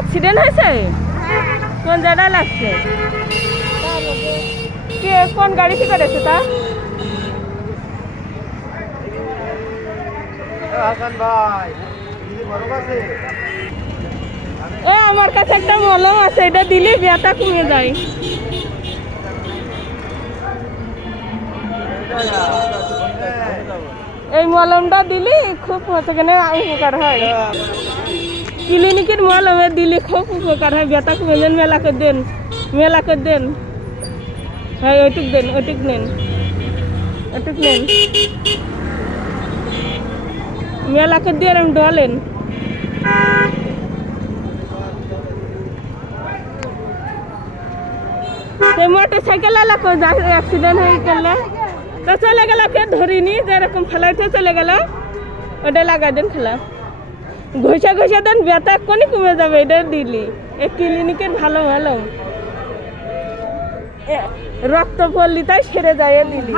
Accident হয়েছে? কোন জায়গায় লাগছে? কে কোন গাড়িতে করেছে তা? ও আমার কাছে একটা মলম আছে, এটা দিলে ব্যথা কমে যায়। এই মলমটা দিলে খুব সেখানে উপকার হয়। ক্লিনিকের মলমে দিলে খুব উপকার হয়, ব্যথা কমে যান। মেলা করে দেন, মেলা করে দেন। হ্যাঁ ওইটুক দেন, ওইটুক নেন, ওইটুক নেন। মেলা করে দিয়ে এরকম ডলেন। মোটর সাইকেল অ্যাক্সিডেন্ট হয়ে গেলে তো চলে গেল, কে ধরিনি, যেরকম ফেলাইতে চলে গেল, ওটা লাগাই দেন। খেলা ঘষা ঘষা দেন, ব্যথা এক্ষুনি কমে যাবে। এটা দিলি এই ক্লিনিকের ভালো ভালো রক্ত পড়লি তাই সেরে যায় দিলি।